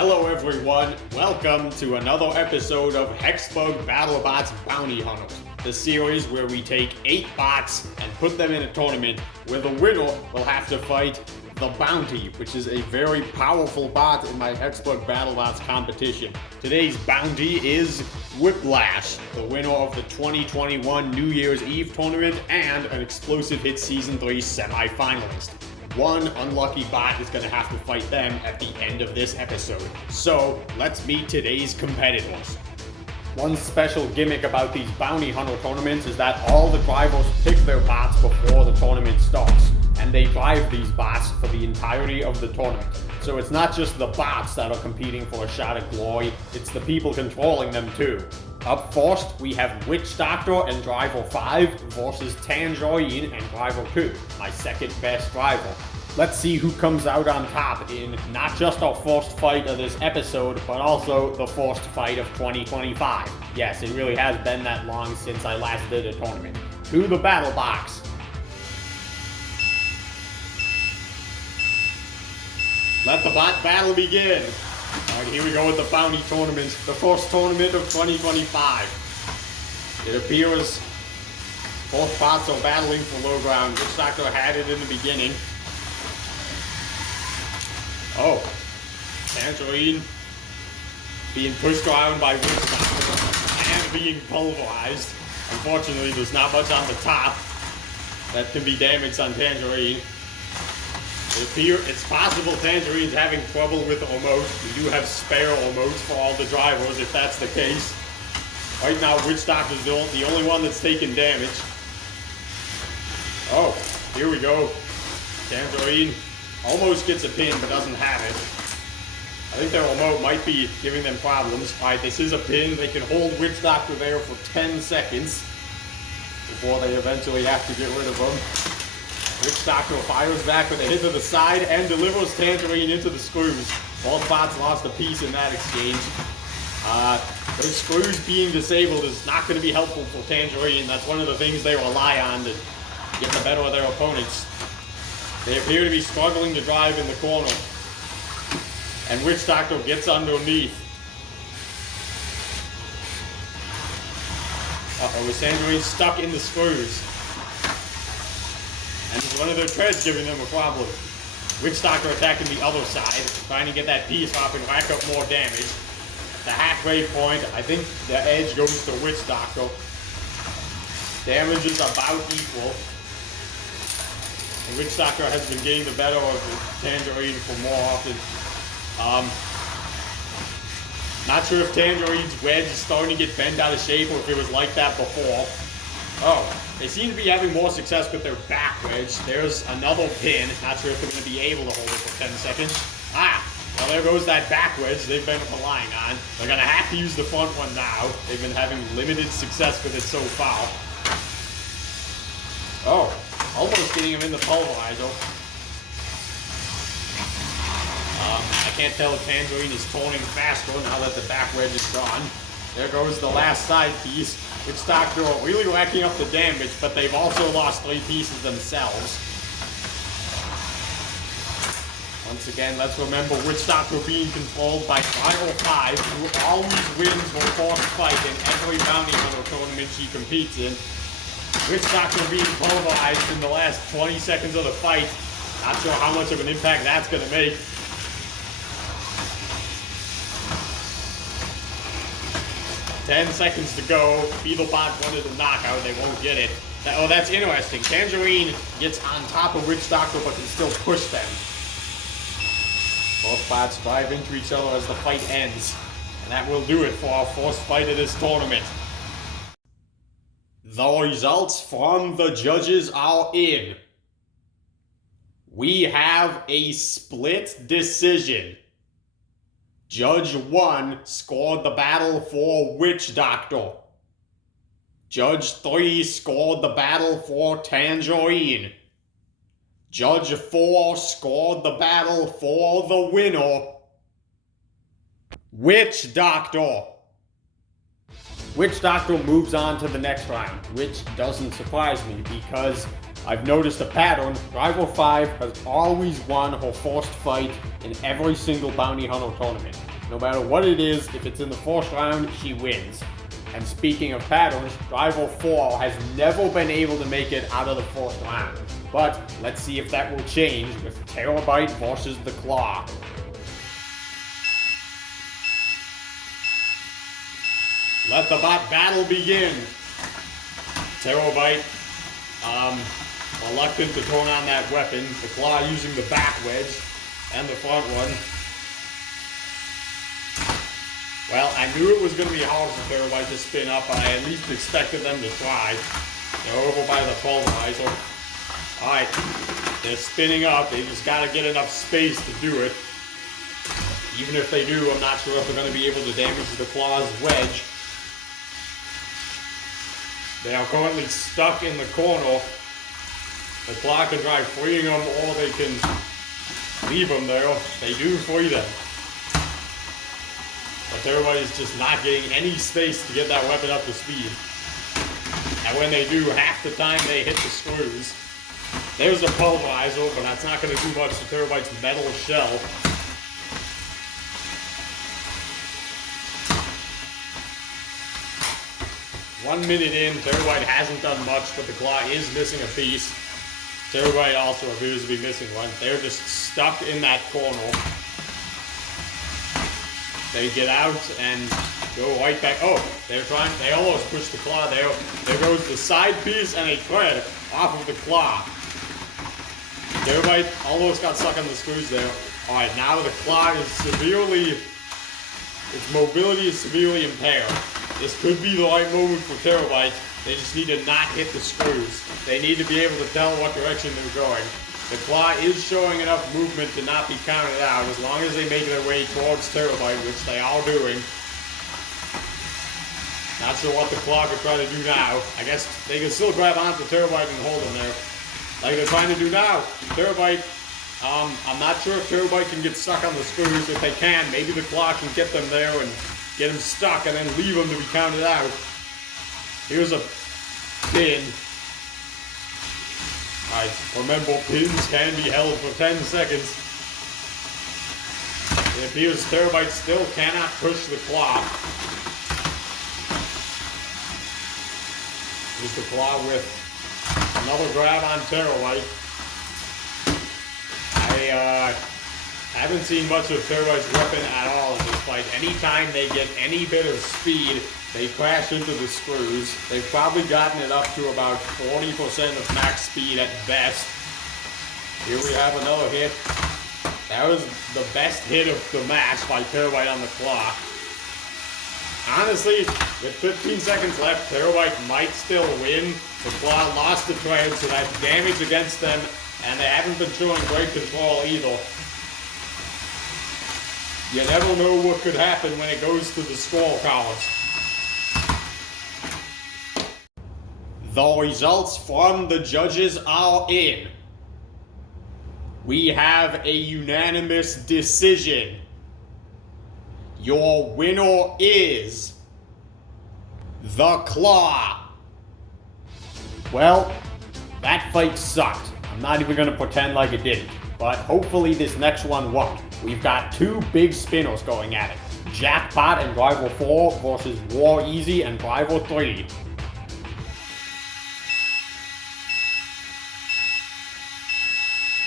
Hello everyone, welcome to another episode of Hexbug Battlebots Bounty Hunters, the series where we take 8 bots and put them in a tournament where the winner will have to fight the Bounty, which is a very powerful bot in my Hexbug Battlebots competition. Today's Bounty is Whiplash, the winner of the 2021 New Year's Eve tournament and an Explosive Hit Season 3 semi-finalist. One unlucky bot is going to have to fight them at the end of this episode. So, let's meet today's competitors. One special gimmick about these Bounty Hunter tournaments is that all the drivers pick their bots before the tournament starts, and they drive these bots for the entirety of the tournament. So it's not just the bots that are competing for a shot at glory, it's the people controlling them too. Up first, we have Witch Doctor and Driver 5 versus Tangerine and Driver 2, my second best driver. Let's see who comes out on top in not just our first fight of this episode, but also the first fight of 2025. Yes, it really has been that long since I last did a tournament. To the battle box. Let the bot battle begin. Alright, here we go with the Bounty Tournament, the first tournament of 2025. It appears both bots are battling for low ground. Witch Doctor had it in the beginning. Oh, Tangerine being pushed around by Witch Doctor and being pulverized. Unfortunately, there's not much on the top that can be damaged on Tangerine. It's possible Tangerine's having trouble with emote. We do have spare emotes for all the drivers if that's the case. Right now, Witch Doctor's the only one that's taking damage. Oh, here we go. Tangerine almost gets a pin but doesn't have it. I think their emote might be giving them problems. Alright, this is a pin. They can hold Witch Doctor there for 10 seconds before they eventually have to get rid of him. Witch Doctor fires back with a hit to the side and delivers Tangerine into the screws. Both bots lost a piece in that exchange. Those screws being disabled is not going to be helpful for Tangerine. That's one of the things they rely on to get the better of their opponents. They appear to be struggling to drive in the corner. And Witch Doctor gets underneath. Uh-oh, is Tangerine stuck in the screws? And one of their treads giving them a problem. Witch Doctor attacking the other side, trying to get that piece off and rack up more damage. At the halfway point, I think the edge goes to Witch Doctor. Damage is about equal. And Witch Doctor has been getting the better of the Tangerine for more often. Not sure if Tangerine's wedge is starting to get bent out of shape or if it was like that before. Oh, they seem to be having more success with their back wedge. There's another pin. Not sure if they're going to be able to hold it for 10 seconds. Ah, well there goes that back wedge they've been relying on. They're going to have to use the front one now. They've been having limited success with it so far. Oh, almost getting him in the pulverizer. I can't tell if Tangerine is turning faster now that the back wedge is gone. There goes the last side piece. Witch Doctor are really racking up the damage, but they've also lost 3 pieces themselves. Once again, let's remember Witch Doctor being controlled by Driver 5, who always wins her first fight in every Bounty Hunter tournament she competes in. Witch Doctor being pulverized in the last 20 seconds of the fight. Not sure how much of an impact that's going to make. Ten seconds to go. Beetlebot wanted a knockout. They won't get it. Oh, that's interesting. Tangerine gets on top of Witch Doctor but can still push them. Both bots drive into each other as the fight ends. And that will do it for our first fight of this tournament. The results from the judges are in. We have a split decision. Judge 1 scored the battle for Witch Doctor. Judge 3 scored the battle for Tangerine. Judge 4 scored the battle for the winner, Witch Doctor. Witch Doctor moves on to the next round, which doesn't surprise me because I've noticed a pattern. Rival 5 has always won her first fight in every single Bounty Hunter tournament. No matter what it is, if it's in the first round, she wins. And speaking of patterns, Rival 4 has never been able to make it out of the first round. But let's see if that will change with Terabyte versus the Claw. Let the bot battle begin. Terabyte, reluctant to turn on that weapon. The Claw using the back wedge and the front one. Well, I knew it was going to be hard for Terabyte to spin up, but I at least expected them to try. They're over by the pulverizer. Alright, they're spinning up. They just got to get enough space to do it. Even if they do, I'm not sure if they're going to be able to damage the Claw's wedge. They are currently stuck in the corner. The Claw can try freeing them, or they can leave them there. They do free them. But everybody's just not getting any space to get that weapon up to speed. And when they do, half the time they hit the screws. There's the pulverizer, but that's not going to do much to Terabyte's metal shell. One minute in, Terabyte hasn't done much, but the Claw is missing a piece. Terabyte also appears to be missing one. They're just stuck in that corner. They get out and go right back. Oh, they almost push the Claw there. There goes the side piece and a thread off of the Claw. Terabyte almost got stuck on the screws there. Alright, now the Claw is its mobility is severely impaired. This could be the right moment for Terabyte. They just need to not hit the screws. They need to be able to tell what direction they're going. The Claw is showing enough movement to not be counted out as long as they make their way towards Terabyte, which they are doing. Not sure what the Claw could try to do now. I guess they can still grab onto Terabyte and hold him there. Like they're trying to do now. Terabyte, I'm not sure if Terabyte can get stuck on the screws. If they can, maybe the Claw can get them there and get them stuck and then leave them to be counted out. Here's a pin. Alright, remember, pins can be held for 10 seconds. It appears Terabyte still cannot push the Claw. Here's the Claw with another grab on Terabyte. I haven't seen much of Terabyte's weapon at all in this fight. Anytime they get any bit of speed, they crash into the screws. They've probably gotten it up to about 40% of max speed at best. Here we have another hit. That was the best hit of the match by Terabyte on the Claw. Honestly, with 15 seconds left, Terabyte might still win. The Claw lost the thread, so that's damage against them, and they haven't been showing great control either. You never know what could happen when it goes to the scorecards. The results from the judges are in. We have a unanimous decision. Your winner is the Claw. Well, that fight sucked. I'm not even going to pretend like it didn't. But hopefully this next one won't. We've got two big spinners going at it. Jackpot and Rival 4 versus War Easy and Rival 3.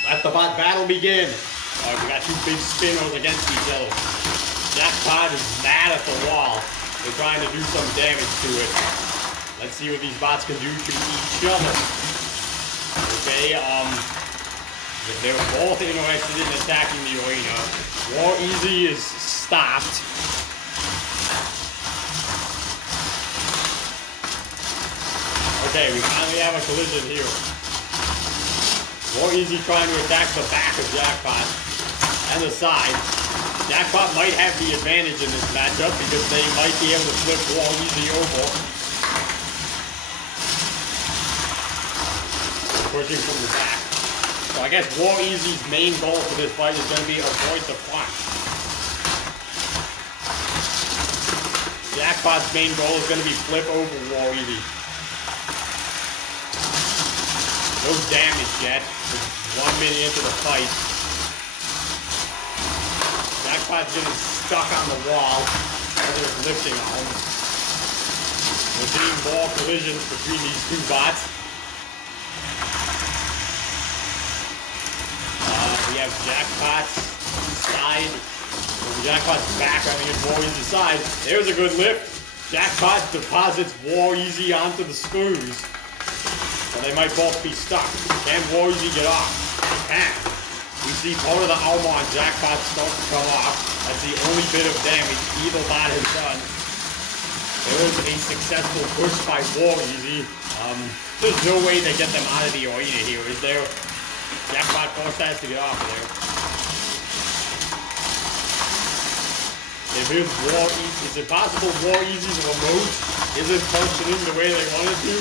Let the bot battle begin. We got two big spinners against each other. Jackpot is mad at the wall. They're trying to do some damage to it. Let's see what these bots can do to each other. Okay, they're both interested in attacking the arena. War Easy is stopped. Okay, we finally have a collision here. War Easy trying to attack the back of Jackpot and the side. Jackpot might have the advantage in this matchup because they might be able to flip War Easy over. Pushing from the back. So I guess War Easy's main goal for this fight is going to be avoid the front. Jackpot's main goal is going to be flip over War Easy. No damage yet. We're 1 minute into the fight. Jackpot's getting stuck on the wall as there's lifting arms. We're seeing more collisions between these two bots. We have Jackpot's side. Jackpot's back on the War Easy side. There's a good lift. Jackpot deposits War Easy onto the screws. So they might both be stuck. Can War Easy get off? They can. We see part of the armor on Jackpot start to come off. That's the only bit of damage either bot has done. There was a successful push by War Easy. There's no way to get them out of the arena here, is there? Jackpot first has to get off of there. If his War Easy, is it possible War Easy's remote isn't functioning the way they want it to?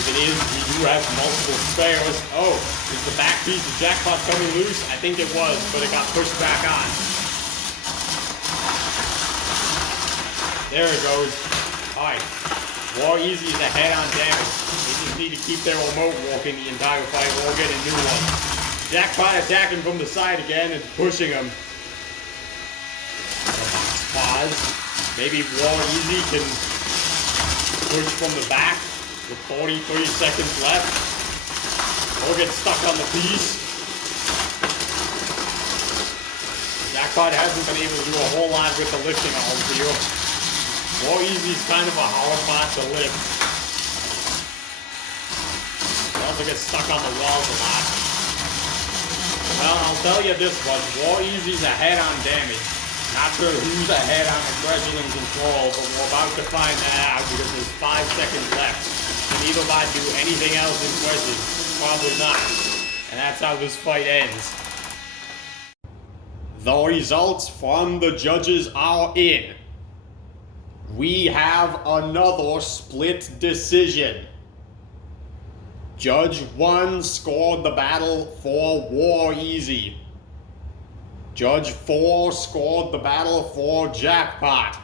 If it is, we do have multiple spares. Oh, is the back piece of Jackpot coming loose? I think it was, but it got pushed back on. There it goes. Alright. War Easy is ahead on damage. They just need to keep their remote working the entire fight or get a new one. Jackpot attacking from the side again and pushing him. Pause. Maybe War Easy can push from the back with 43 seconds left. Or get stuck on the piece. Jackpot hasn't been able to do a whole lot with the lifting arms here. War Easy's kind of a hard bot to lift. He also gets stuck on the walls a lot. Well, I'll tell you this one. War Easy's ahead on damage. Not sure who's ahead on aggression and control, but we're about to find that out because there's 5 seconds left. Can either bot do anything else impressive? Probably not. And that's how this fight ends. The results from the judges are in. We have another split decision. Judge 1 scored the battle for War Easy. Judge 4 scored the battle for Jackpot.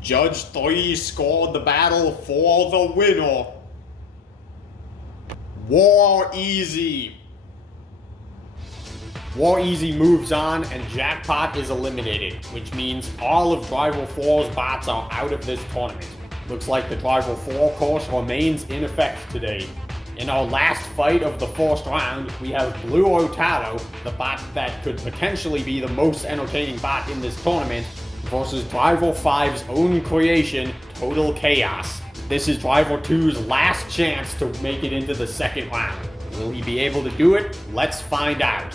Judge 3 scored the battle for the winner, War Easy. War Easy moves on and Jackpot is eliminated, which means all of Driver 4's bots are out of this tournament. Looks like the Driver 4 course remains in effect today. In our last fight of the first round, we have Blue Otato, the bot that could potentially be the most entertaining bot in this tournament, versus Driver 5's own creation, Total Chaos. This is Driver 2's last chance to make it into the second round. Will he be able to do it? Let's find out.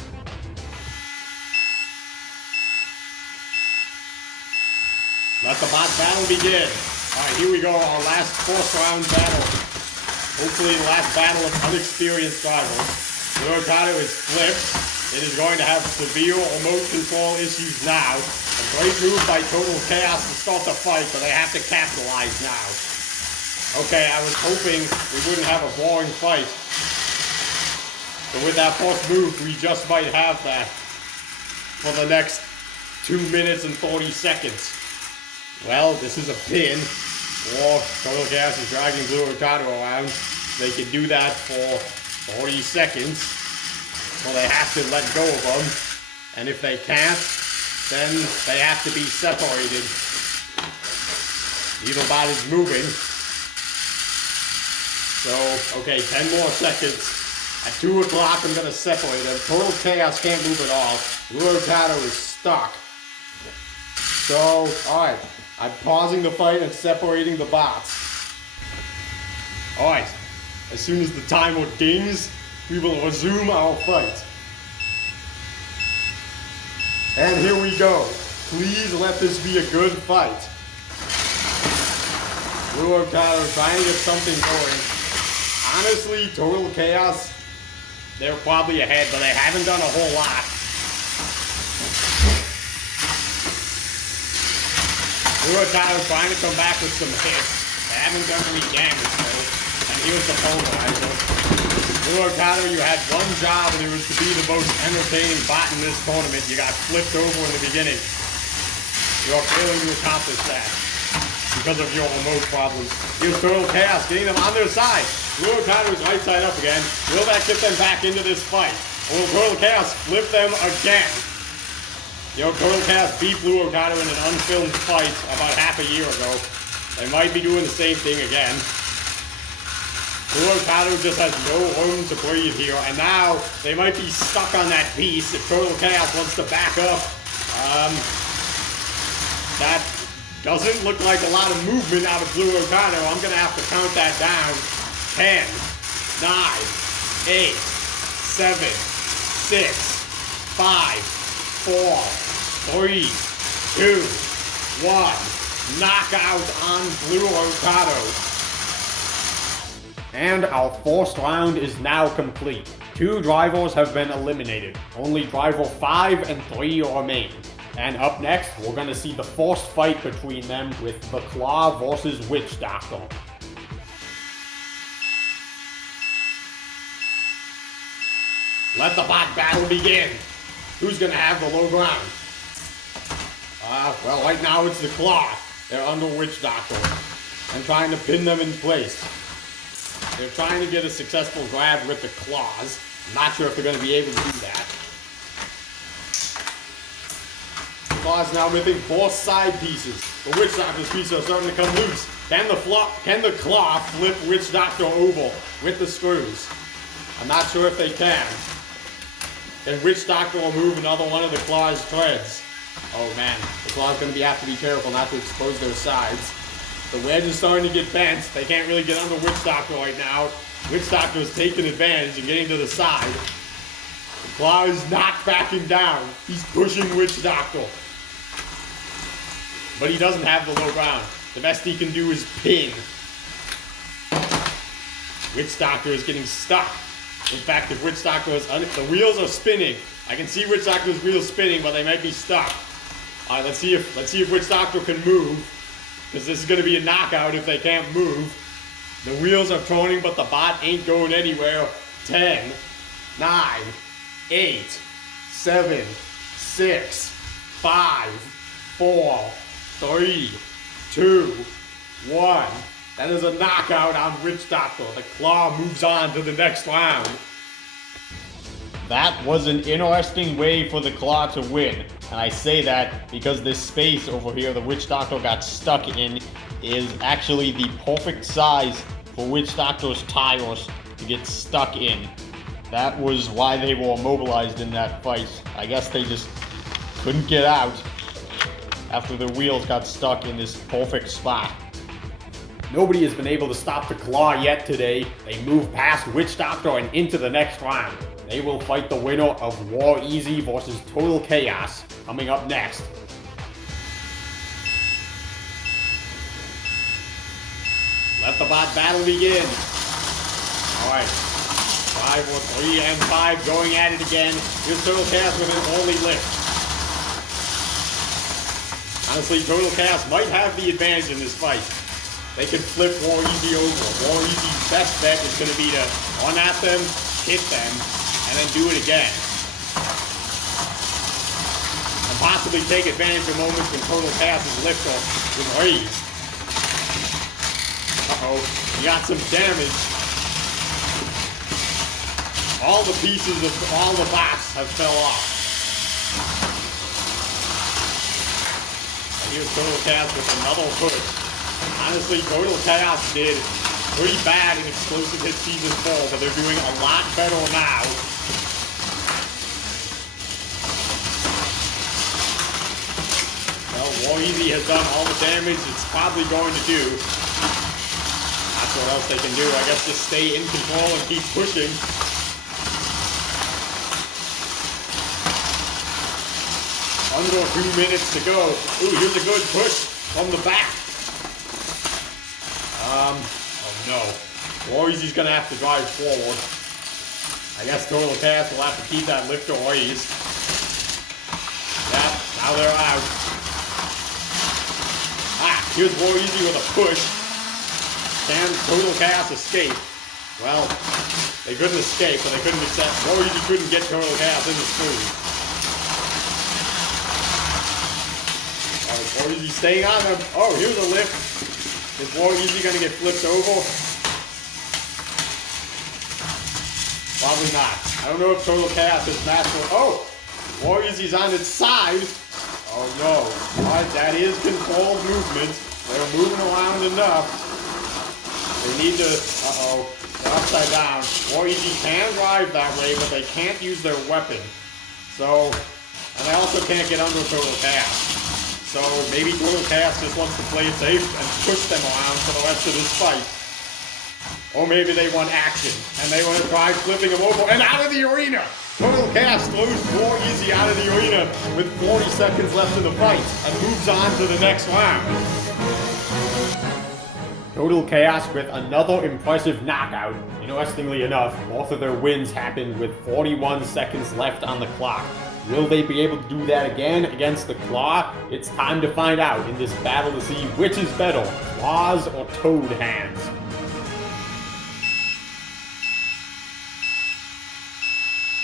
Let the bot battle begin. Alright, here we go, our last first round battle. Hopefully the last battle of unexperienced drivers. Blue Otato is flipped. It is going to have severe remote control issues now. A great move by Total Chaos to start the fight, but they have to capitalize now. Okay, I was hoping we wouldn't have a boring fight. But with that first move, we just might have that for the next 2 minutes and 40 seconds. Well, this is a pin. Or Total Chaos is dragging Blue Otato around. They can do that for 40 seconds. So they have to let go of them. And if they can't, then they have to be separated. Either bot is moving. So, okay, 10 more seconds. At 2 o'clock, I'm going to separate them. Total Chaos can't move at all. Blue Otato is stuck. So, alright. I'm pausing the fight and separating the bots. Alright. As soon as the timer dings, we will resume our fight. And here we go. Please let this be a good fight. Blue Otato trying to get something going. Honestly, Total Chaos, they're probably ahead, but they haven't done a whole lot. Blue Otato trying to come back with some hits. They haven't done any damage though. And here's the polarizer. Blue Otato, you had one job and it was to be the most entertaining bot in this tournament. You got flipped over in the beginning. You're failing to accomplish that because of your remote problems. Here's Total Chaos getting them on their side. Blue Okado is right side up again. Will that get them back into this fight? Or will Total Chaos flip them again? Total Chaos beat Blue Okado in an unfilmed fight about half a year ago. They might be doing the same thing again. Blue Okado just has no room to breathe here, and now they might be stuck on that piece if Total Chaos wants to back up. That doesn't look like a lot of movement out of Blue Okado. I'm going to have to count that down. 10, 9, 8, 7, 6, 5, 4, 3, 2, 1. Knockout on Blue Okado. And our first round is now complete. 2 drivers have been eliminated. Only driver 5 and 3 remain. And up next, we're going to see the first fight between them with the Claw versus Witch Doctor. Let the bot battle begin. Who's going to have the low ground? Well, right now it's the Claw. They're under Witch Doctor and trying to pin them in place. They're trying to get a successful grab with the claws. I'm not sure if they're going to be able to do that. The claws now missing 4 side pieces. The Witch Doctor's pieces are starting to come loose. Can the claw flip Witch Doctor over with the screws? I'm not sure if they can. Then Witch Doctor will move another one of the claw's threads. Oh man, the claw's going to have to be careful not to expose their sides. The wedge is starting to get bent. They can't really get under Witch Doctor right now. Witch Doctor is taking advantage and getting to the side. The Claw is not backing down. He's pushing Witch Doctor. But he doesn't have the low ground. The best he can do is pin. Witch Doctor is getting stuck. In fact, if Witch Doctor is... the wheels are spinning. I can see Witch Doctor's wheels spinning, but they might be stuck. Alright, let's see if Witch Doctor can move. Because this is going to be a knockout if they can't move. The wheels are turning, but the bot ain't going anywhere. 10, 9, 8, 7, 6, 5, 4, 3, 2, 1. That is a knockout on Witch Doctor. The Claw moves on to the next round. That was an interesting way for the Claw to win. And I say that because this space over here the Witch Doctor got stuck in is actually the perfect size for Witch Doctor's tires to get stuck in. That was why they were immobilized in that fight. I guess they just couldn't get out after the wheels got stuck in this perfect spot. Nobody has been able to stop the Claw yet today. They move past Witch Doctor and into the next round. They will fight the winner of War Easy versus Total Chaos coming up next. Let the bot battle begin. Alright. 5, 3, and 5 going at it again. Here's Total Chaos with an early lift. Honestly, Total Chaos might have the advantage in this fight. They can flip War Easy over. War Easy's best bet is going to be to run at them, hit them, and then do it again. And possibly take advantage of moments when Total Chaos' lifter is raised. Uh-oh, he got some damage. All the pieces of all the bots have fell off. And here's Total Chaos with another push. Honestly, Total Chaos did pretty bad in Explosive Hit Season 4, but they're doing a lot better now. Well, War Easy has done all the damage it's probably going to do. That's what else they can do. I guess just stay in control and keep pushing. Under 2 minutes to go. Ooh, here's a good push from the back. Oh no. War Easy's gonna have to drive forward. I guess Total Chaos will have to keep that lifter raised. Yeah, now they're out. Here's War Easy with a push. Can Total Chaos escape? Well, they couldn't escape, but they couldn't accept. War Easy couldn't get Total Chaos in the spoon. War Easy staying on them. Oh, here's a lift. Is War Easy gonna get flipped over? Probably not. I don't know if Total Chaos is master. Oh! More Easy's on its side. Oh no. Alright, that is controlled movement. They're moving around enough. They need to... Uh-oh. They're upside down. More Easy can drive that way, but they can't use their weapon. So... And they also can't get under Total Chaos. So maybe Total Chaos just wants to play it safe and push them around for the rest of this fight. Or maybe they want action, and they want to try flipping him over and out of the arena! Total Chaos throws More Easy out of the arena with 40 seconds left in the fight and moves on to the next round. Total Chaos with another impressive knockout. Interestingly enough, both of their wins happened with 41 seconds left on the clock. Will they be able to do that again against the Claw? It's time to find out in this battle to see which is better, Claws or Toad Hands.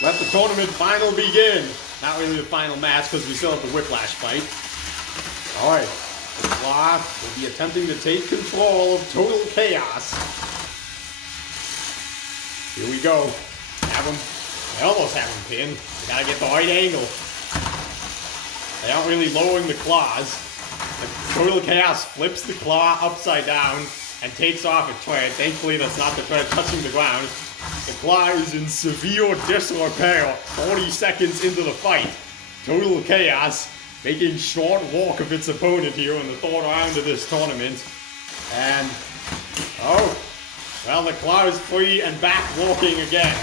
Let the tournament final begin. Not really the final match because we still have the Whiplash fight. Alright, the Claw will be attempting to take control of Total Chaos. Here we go. Have him. They almost have him pinned. They gotta get the right angle. They aren't really lowering the claws. And Total Chaos flips the claw upside down and takes off a tread. Thankfully, that's not the tread touching the ground. The claw is in severe disrepair 40 seconds into the fight. Total Chaos making short work of its opponent here in the third round of this tournament. And, oh, well, the claw is free and back walking again.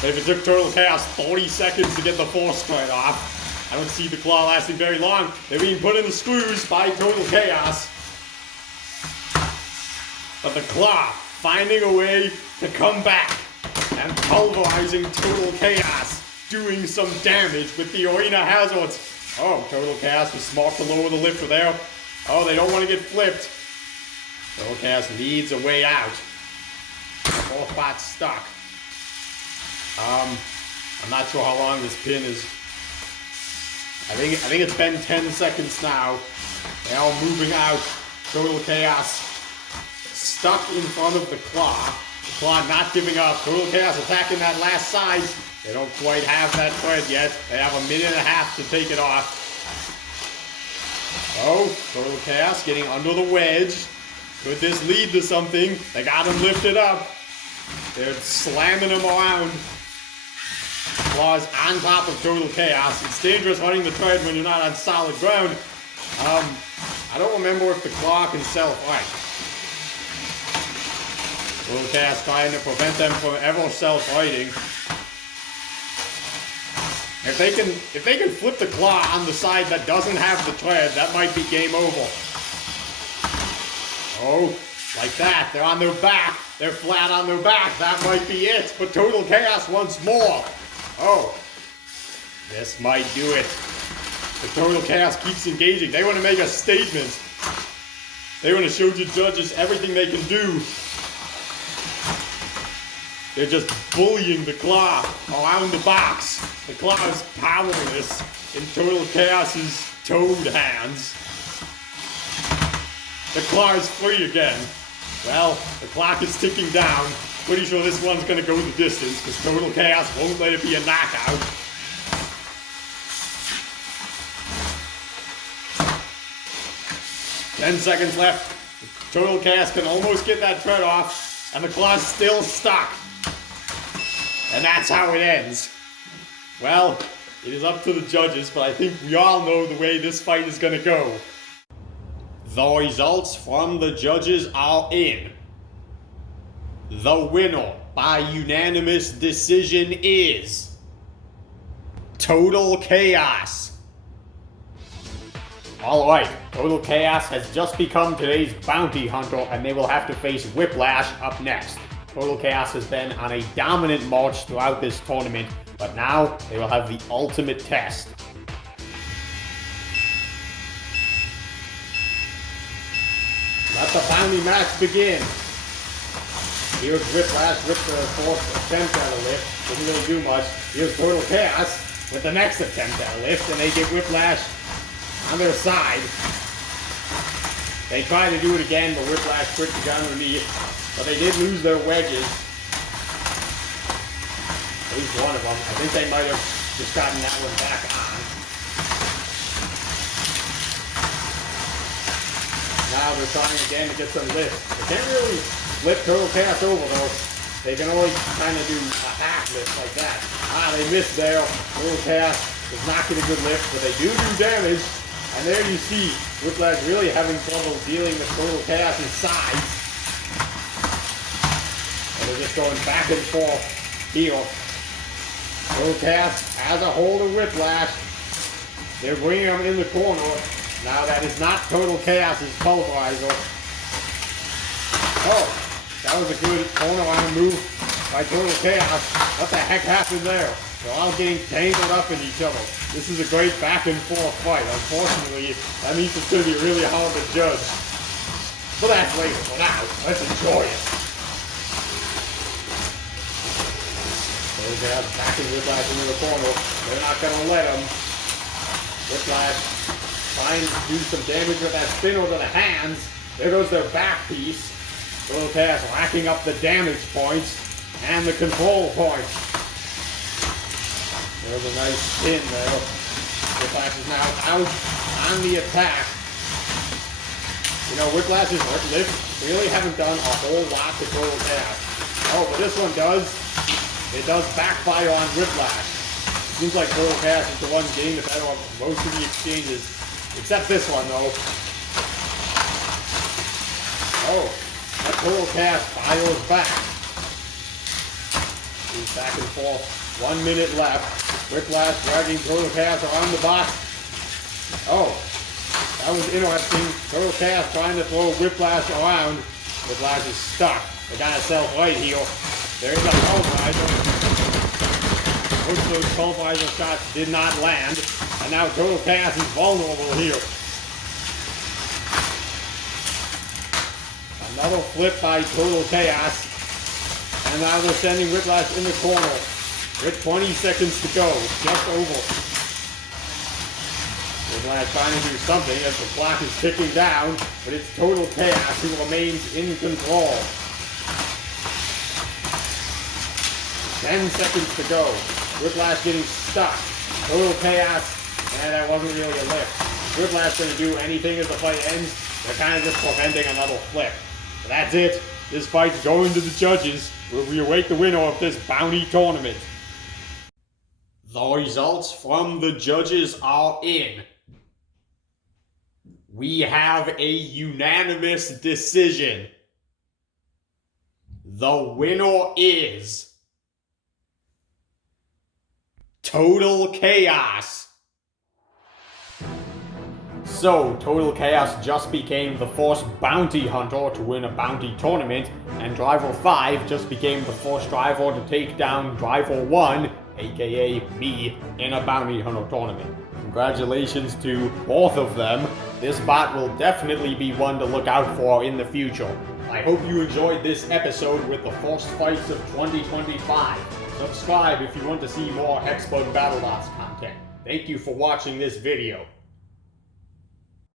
But if it took Total Chaos 30 seconds to get the force tread off, I don't see the claw lasting very long. They're being put in the screws by Total Chaos. But the claw finding a way to come back and pulverizing Total Chaos, doing some damage with the arena hazards. Oh, Total Chaos was smart to lower the lifter there. Oh, they don't want to get flipped. Total Chaos needs a way out. Both bots stuck. I'm not sure how long this pin is. I think it's been 10 seconds now. They're all moving out. Total Chaos stuck in front of the claw. The claw not giving up. Total Chaos attacking that last side. They don't quite have that thread yet. They have a minute and a half to take it off. Oh, Total Chaos getting under the wedge. Could this lead to something? They got him lifted up. They're slamming him around. Claws on top of Total Chaos. It's dangerous running the tread when you're not on solid ground. I don't remember if the claw can self-fight. Total Chaos trying to prevent them from ever self-fighting. If they can flip the claw on the side that doesn't have the tread, that might be game over. Oh, like that. They're on their back. They're flat on their back. That might be it. But Total Chaos wants more. Oh, this might do it. The Total Chaos keeps engaging. They want to make a statement. They want to show the judges everything they can do. They're just bullying the claw around the box. The claw is powerless in Total Chaos's toad hands. The claw is free again. Well, the clock is ticking down. Pretty sure this one's going to go the distance because Total Chaos won't let it be a knockout. Ten seconds left. Total Chaos can almost get that tread off, and the claw's still stuck. And that's how it ends. Well, it is up to the judges, but I think we all know the way this fight is going to go. The results from the judges are in. The winner by unanimous decision is Total Chaos. Alright, Total Chaos has just become today's bounty hunter, and they will have to face Whiplash up next. Total Chaos has been on a dominant march throughout this tournament, but now they will have the ultimate test. Let the bounty match begin. Here's Whiplash with the fourth attempt at a lift. Didn't really do much. Here's Total Chaos with the next attempt at a lift, and they get Whiplash on their side. They try to do it again, but Whiplash quickly got underneath. But they did lose their wedges. At least one of them. I think they might have just gotten that one back on. Now they're trying again to get some lift. They can't really flip Total Chaos over though. They can only kind of do a half lift like that. They missed there. Total Chaos is not getting a good lift, but they do damage. And there you see Whiplash really having trouble dealing with Total Chaos's size. And they're just going back and forth here. Total Chaos has a hold of Whiplash. They're bringing him in the corner. Now that is not Total Chaos's pulverizer. Oh, that was a good corner line move by Total Chaos. What the heck happened there? They're all getting tangled up in each other. This is a great back and forth fight. Unfortunately, that means it's going to be really hard to judge. But that's later. For now, let's enjoy it. Total Chaos backing Whiplash into the corner. They're not going to let him. Whiplash trying to do some damage with that spin over the hands. There goes their back piece. Total Chaos racking up the damage points and the control points. There's a nice spin there. Whiplash is now out on the attack. You know, Whiplash's lifts really haven't done a whole lot to Total Chaos. Oh, but this one does. It does backfire on Whiplash. Seems like Total Chaos is the one getting the better of most of the exchanges. Except this one, though. Oh, that Total Chaos fires back. He's back and forth. 1 minute left. Whiplash dragging Total Chaos around the box. Oh, that was interesting. Total Chaos trying to throw Whiplash around. Whiplash is stuck. They got himself right here. There's a pulverizer. Most of those pulverizer shots did not land. And now Total Chaos is vulnerable here. Another flip by Total Chaos. And now they're sending Whiplash in the corner. With 20 seconds to go. It's just over. Whiplash trying to do something as the clock is ticking down. But it's Total Chaos who remains in control. 10 seconds to go. Whiplash getting stuck. Total Chaos. And that wasn't really a lift. Whiplash going to do anything as the fight ends. They're kind of just preventing another flip. So that's it. This fight's going to the judges, where we await the winner of this bounty tournament. The results from the judges are in. We have a unanimous decision. The winner is Total Chaos. So, Total Chaos just became the first bounty hunter to win a bounty tournament, and Driver 5 just became the first driver to take down Driver 1, aka me, in a bounty hunter tournament. Congratulations to both of them. This bot will definitely be one to look out for in the future. I hope you enjoyed this episode with the first fights of 2025. Subscribe if you want to see more Hexbug Battlebots content. Thank you for watching this video.